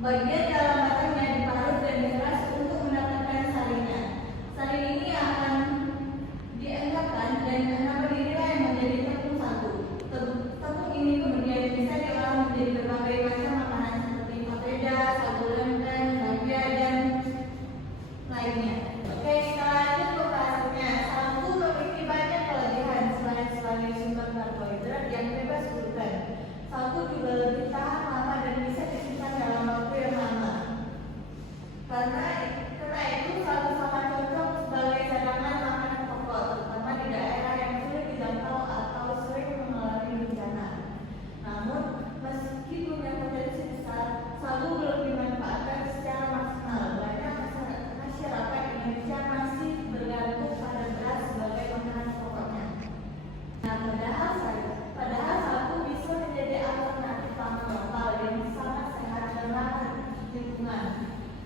Bagian dalam batangnya diparut dan diperas untuk mendapatkan saringan. Saring ini akan diendapkan dan inilah yang menjadi tepung sagu. Tepung ini kemudian bisa diolah menjadi berbagai macam makanan seperti papeda, sagu lempeng, bakpia, dan lainnya. Oke, kita lanjut ke hasilnya. Sagu memiliki banyak kelebihan selain sebagai sumber karbohidrat yang bebas gluten. Sagu juga lebih tahan lama dan bisa disimpan dalam waktu yang lama. Karena itu sagu sangat cocok sebagai cadangan makanan pokok, terutama di daerah yang sulit dijangkau atau sering mengalami bencana. Namun, meski punya potensi besar, sagu belum dimanfaatkan secara maksimal. Banyak masyarakat Indonesia masih bergantung pada beras sebagai makanan pokoknya. Nah, padahal sagu bisa menjadi alternatif pangan lokal yang sangat sehat dan ramah lingkungan.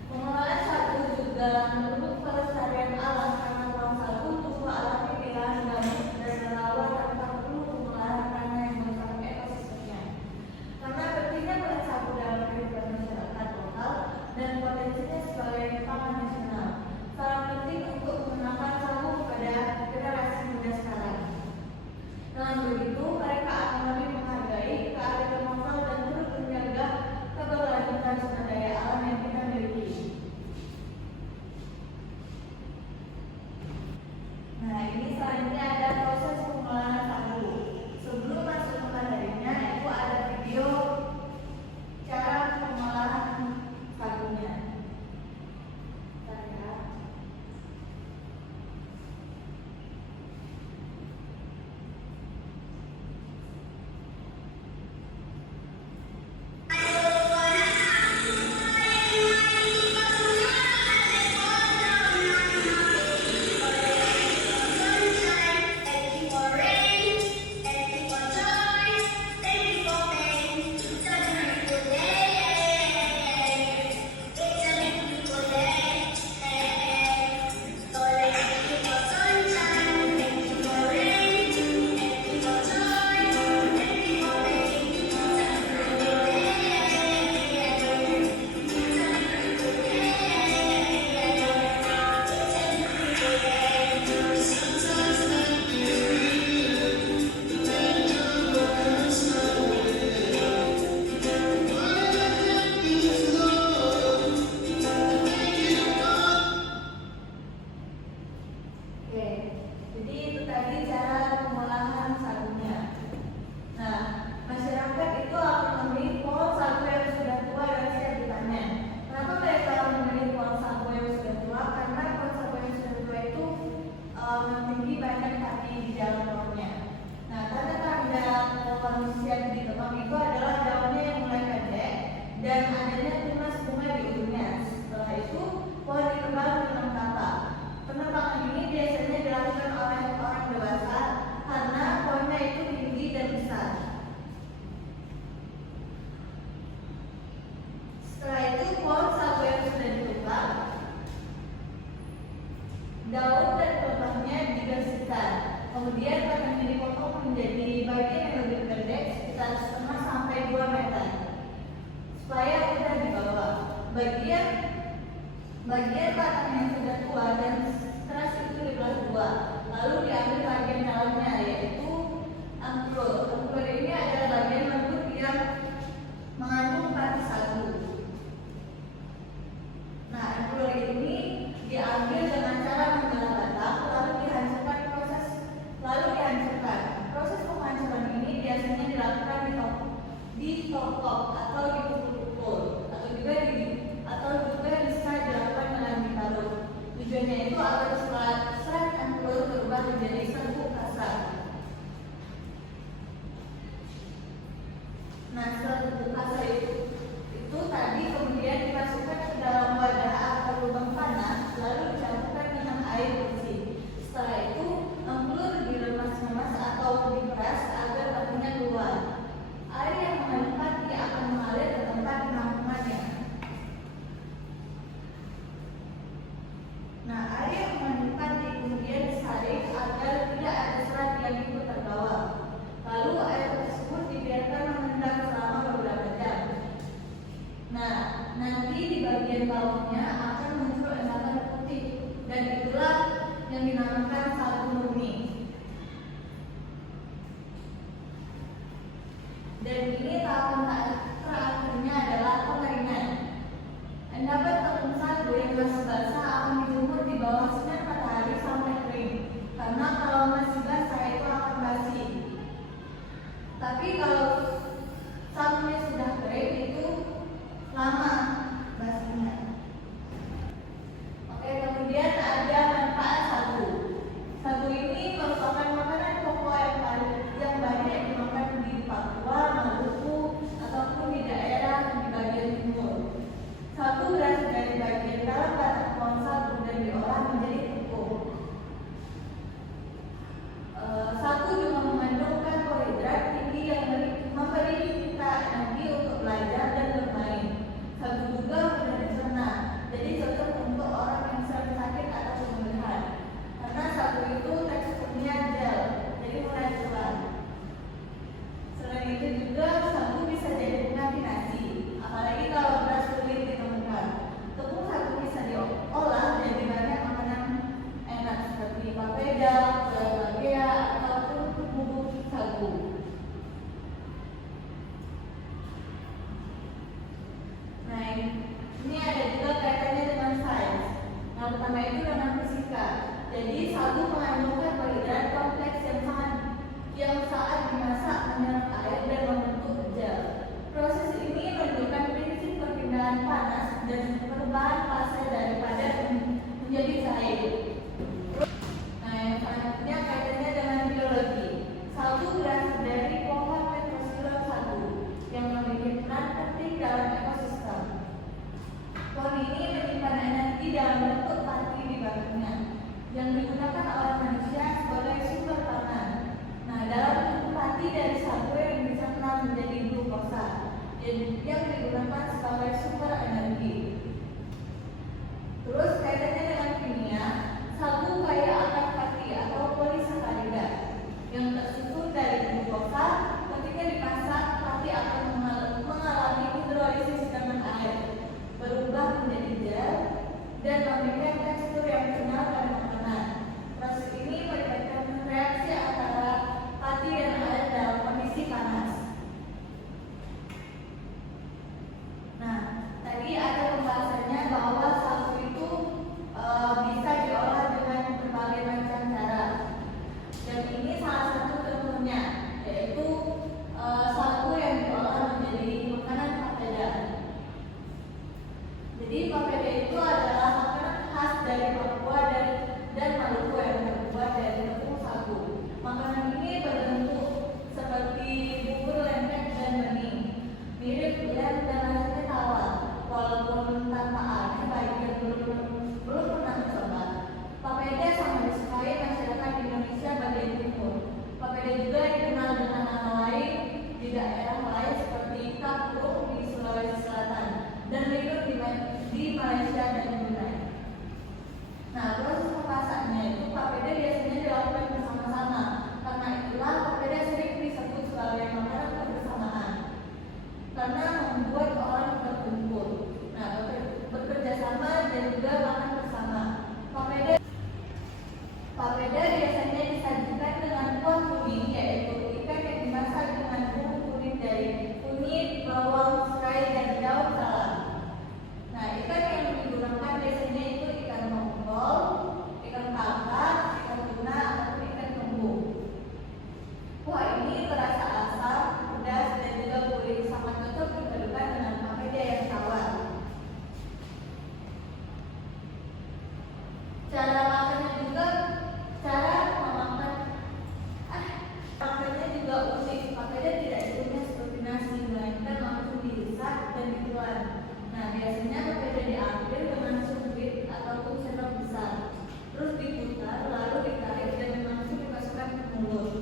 Pengelolaan sagu juga mendukung pelestarian alam karena pohon sagu tumbuh alami di lahan gambut dan rawa tanpa perlu pengolahan tanah yang merusak ekosistemnya. Karena pentingnya peran sagu dalam kehidupan masyarakat lokal dan potensinya sebagai pangan nasional, sangat penting untuk mengenalkan sagu kepada generasi muda sekarang. Dengan begitu, mereka akan lebih menghargai kearifan lokal dan turut menjaga keberlanjutan sumber daya alam yang kita miliki. Nah, ini selanjutnya ada proses pengolahan sagu. Sebelum masuk ke materinya, itu ada video cara pengolahan sagunya. Jadi itu tadi cara pengolahan sagunya. Nah, masyarakat itu akan memilih pohon sagu yang sudah tua dan siap dipanen. Kenapa mereka memilih pohon sagu yang sudah tua? Karena pohon sagu yang sudah tua itu memiliki banyak kaki di dalam pohonnya. Nah, tanda-tanda pohon siap ditebang itu adalah daunnya yang mulai pendek dan adanya tunas bunga di ujungnya. Setelah itu, pohon ditebang dengan kata. Penebangan ini biasanya dilakukan oleh orang dewasa karena pohonnya itu tinggi dan besar. Setelah itu, pohon sagu yang sudah ditebang, daun dan pelebahnya dibersihkan. Kemudian akan dipotong menjadi bagian yang lebih pendek, sekitar 1,5 sampai 2 meter, supaya mudah dibawa. Bagian batang yang sudah tua dan keras itu dibelah dua, lalu diambil bagian dalamnya, yaitu angklur. Angklur ini adalah bagian lembut yang mengandung pati sagu. Nah, angklur ini diambil dengan cara membelah batang, lalu dihancurkan. Proses penghancuran ini biasanya dilakukan di tokok atau dipukul-pukul, atau juga bisa dilakukan dengan bagian bawahnya akan muncul endapan putih, dan itulah yang dinamakan sagu murni. Dan ini tahapan terakhirnya adalah pengeringan. Endapan tepung sagu yang masih basah akan dijemur di bawah sinar matahari sampai kering, karena kalau masih basah itu akan basi. Tapi kalau sagunya sudah kering itu lama basinya. Oke, kemudian ada manfaat sagu. Sagu ini merupakan makanan pokok yang banyak dimakan di Papua, Maluku, ataupun di daerah di bagian timur. Sagu berasal dari bagian dalam batang pohon sagu dan diolah menjadi tepung. Sagu juga mengandung karbohidrat tinggi yang memberi kita energi untuk belajar dan bermain. Sagu juga mudah dicerna, jadi cocok untuk orang yang sering sakit atau kemudian. Karena sagu itu teksturnya gel, jadi mudah dicerna. Selain itu juga sagu bisa jadi pengganti nasi, apalagi kalau beras sulit ditemukan. Tepung sagu bisa diolah jadi banyak makanan enak seperti papeda, bagea, ataupun bubuk sagu. Nah, ini ada juga kaitannya dengan sains. Yang pertama itu dengan fisika. Jadi sagu mengandung karbohidrat kompleks yang saat dimasak menyerap air dan membentuk gel. Proses ini menunjukkan prinsip perpindahan panas dan perubahan fase daripada menjadi cair. Nah, yang selanjutnya kaitannya dengan biologi. Sagu berasal dari pohon Petrosilum sagu yang memiliki peran penting dalam ekosistem. Pohon ini menyimpan energi dalam bentuk pati di batangnya yang digunakan oleh manusia sebagai sumber pangan. Nah, dalam bentuk pati dari sagu yang dicerna menjadi glukosa yang digunakan sebagai sumber energi. Terus kaitannya dengan kimia, sagu kaya akan fatty atau polisakarida yang tersusun dari glukosa. Ketika dimasak, fatty akan mengalami hidrolisis dengan air, berubah menjadi gel dan memberikan tekstur yang kenal pada makanan. Proses ini melibatkan reaksi antara fatty dan air dalam kondisi panas. Nah, tadi ada pembahasannya bahwa sagu itu bisa diolah dengan berbagai macam cara. Dan ini salah satu contohnya, yaitu sagu yang diolah menjadi makanan papeda. Jadi papeda itu adalah makanan khas dari Papua dan Maluku yang terbuat dari tepung sagu. Makanan ini berbentuk seperti bubur lempek dan bening, mirip dan rasanya tawar. Walaupun tanpa aneh bagi yang belum pernah mencoba, papeda sangat disukai masyarakat Indonesia bagian timur. Papeda juga dikenal dengan nama lain di daerah lain seperti kapurung di Sulawesi Selatan dan likur di Malaysia dan Brunei. Nah, proses memasaknya itu papeda biasanya dilakukan bersama-sama. Karena itulah papeda sering disebut sebagai makanan kebersamaan, karena membuat orang berkumpul. Nah, bekerja sama dan juga makan bersama. Papeda biasanya disajikan dengan kuah kuning, yaitu ikan yang dimasak dengan bumbu kuning dari kunyit, bawang, serai, dan daun salam. Nah, ikan yang digunakan biasanya itu ikan tongkol, ikan kakap, ikan tuna, ataupun ikan kembung. Kuah ini terasa asam, pedas, dan juga gurih, sangat cocok dipadukan dengan papeda yang tawar. Cara makannya juga juga unik. Papeda tidak dikunyah seperti nasi, melainkan langsung diisak dan ditelan. Nah, biasanya papeda diambil dengan sumpit ataupun sendok besar, terus diputar, lalu ditarik dan langsung dimasukkan ke mulut.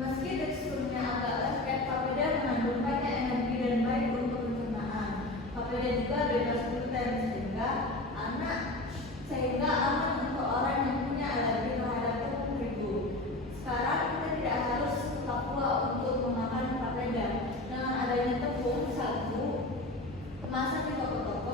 Meski teksturnya agak lengket, papeda mengandung banyak energi dan baik untuk pencernaan. Papeda juga bebas gluten sehingga aman untuk orang yang punya alergi terhadap tepung terigu. Sekarang kita tidak harus ke Papua untuk memakan papeda. Dengan adanya tepung sagu kemasan di toko-toko,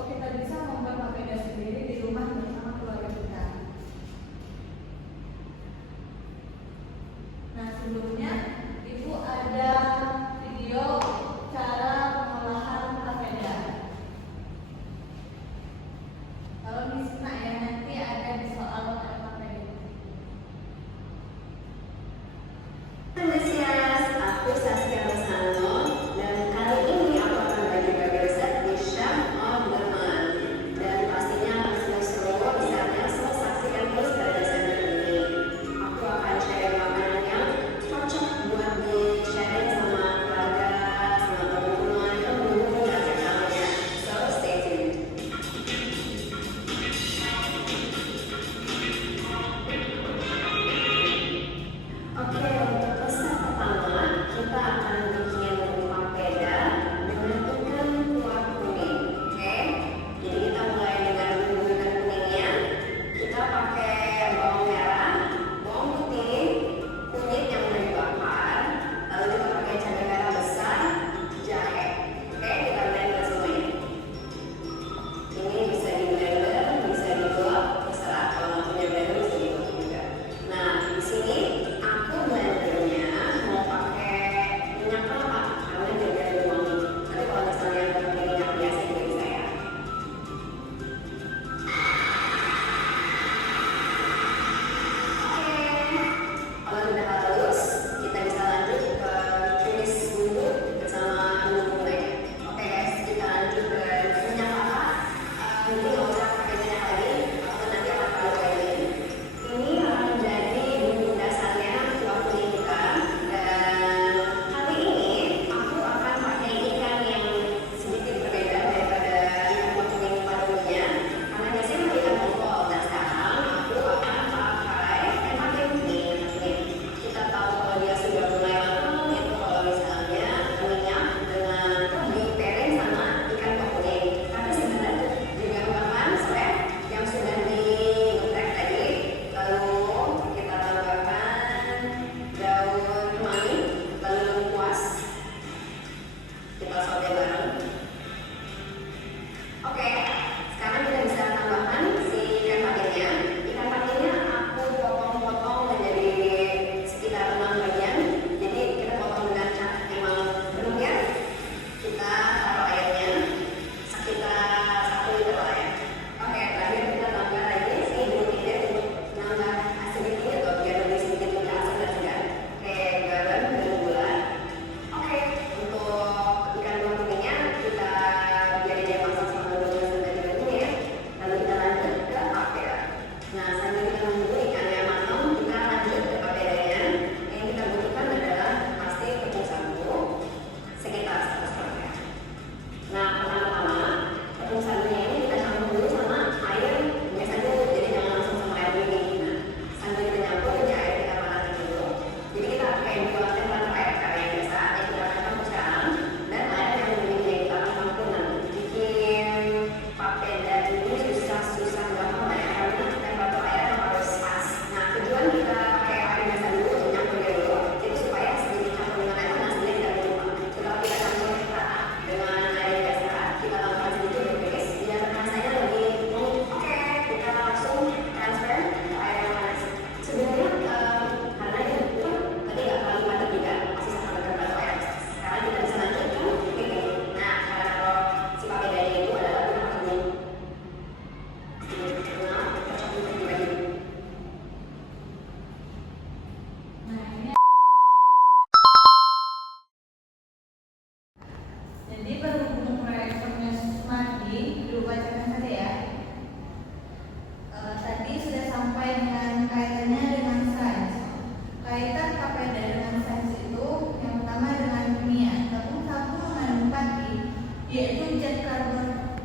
yaitu zat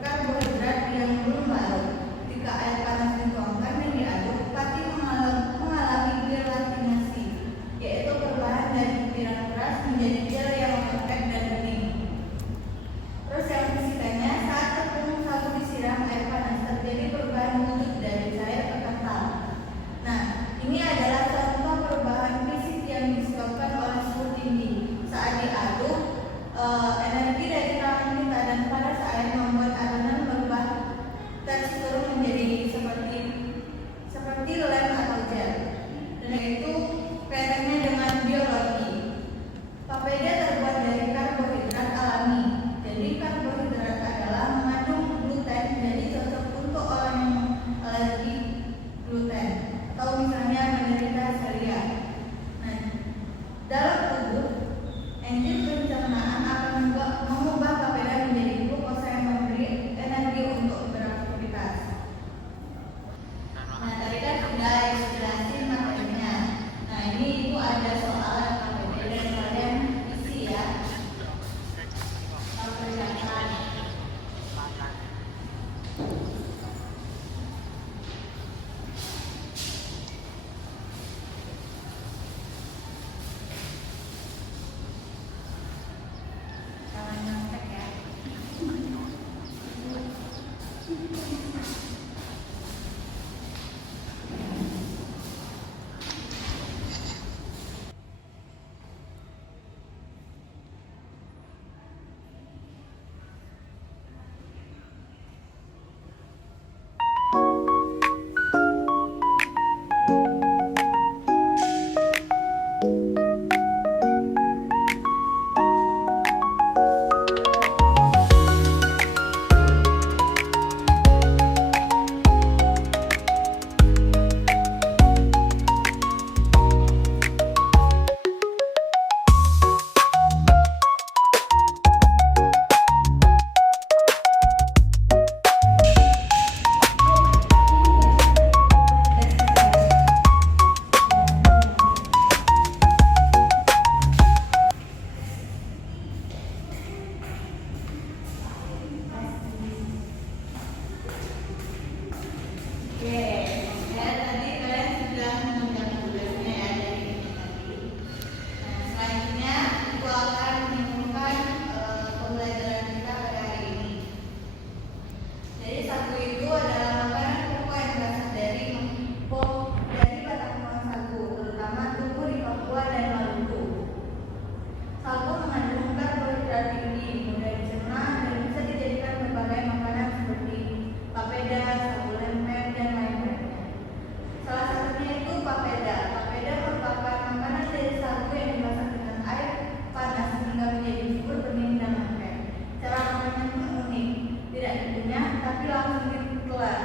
karbohidrat yang belum larut. Jika air panas dituangkan dan diaduk, pati mengalami gelatinasi, yaitu perubahan dari butiran keras menjadi gel yang lengket dan bening. Terus yang fisikanya, saat tepung sagu disiram air panas terjadi perubahan wujud dari cair ke kental. Nah, ini adalah contoh perubahan fisik yang disebabkan oleh suhu tinggi. Saat diaduk, energi dari tangan kita dan panas air membuat adonan berubah tekstur menjadi seperti lem atau gel. Dan yaitu kaitannya dengan biologi. Papeda terbuat dari karbohidrat alami. Jadi karbohidrat adalah mengandung gluten, jadi cocok untuk orang yang alergi gluten atau misalnya menderita celiak. Nah, dalam tubuh, enzim pencernaan akan mengubah papeda menjadi glukosa yang memberi energi untuk beraktivitas. Nah, tadi kan sudah jelasin materinya. Nah, ini itu ada soal papeda dan kalian isi ya. Kerjakan. Jangan nyontek ya. Oke, ya tadi kalian sudah mengerjakan tugasnya ya dari ini tadi. Nah, selanjutnya aku akan menyimpulkan pembelajaran kita pada hari ini. Jadi sagu itu adalah makanan pokok yang berasal dari batang pohon sagu, terutama tumbuh di Papua dan Maluku. Sagu mengandung karbohidrat tinggi, mudah dicerna dan bisa dijadikan berbagai makanan seperti papeda, sagu lempeng, dan lain-lainnya. Salah satunya itu papeda. Papeda merupakan makanan dari sagu yang dimasak dengan air panas hingga menjadi bubur bening dan lengket. Cara makannya pun unik, tidak dikunyah tapi langsung ditelan.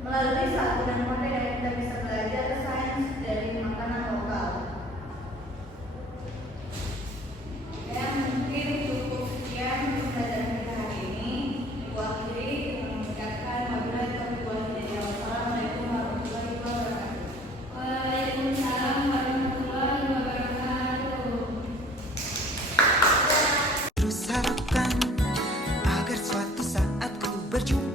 Melalui sagu dan papeda kita bisa belajar sains dari makanan lokal. Ya, mungkin cukup sekian untuk pelajaran kita hari ini. Ibu akhiri dengan mengucapkan wabillahi taufiq wal hidayah. Wassalamualaikum warahmatullahi wabarakatuh. Waalaikumsalam warahmatullahi wabarakatuh. Terus harapkan agar suatu saat ku berjumpa